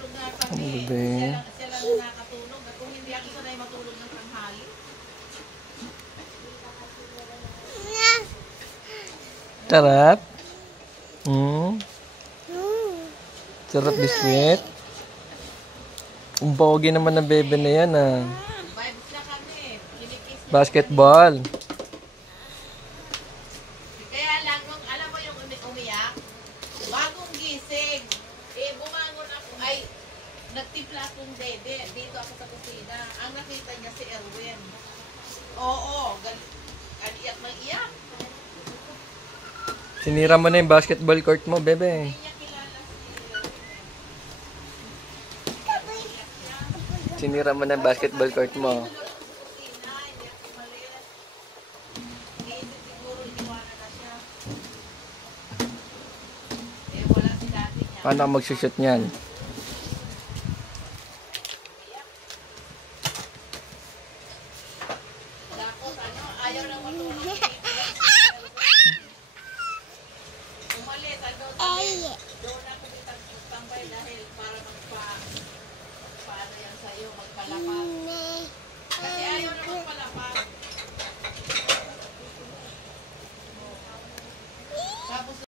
natutulog na kami. Bebe. Siya lang na nakatulog. At kung hindi ako sanay matulog ng tanghali. Sarap? Sarap biskwit? Ang pogi naman ng bebe na yan ah. Vibes na kami. Kinikiss niya. Basketball. Kaya lang, nung alam mo yung umiyak, bagong gising. Eh, bumangon ako. Ay, nagtimpla akong dede. Dito ako sa kusina. Ang nakita niya si Erwin. Oo, iyak ng iyak. Sinira mo na yung basketball court mo, bebe. Hindi niya kilala si Erwin. Sinira mo na yung basketball court mo. Kusina, hindi ako umalis. Iisip siguro, iniwanan na siya. Eh, wala si dati niya. Paano ako magsushoot niyan? Tapos, ayaw na matulog. Umalis, doon ako bitang tambay dahil para paano yan sa'yo, magpalakad.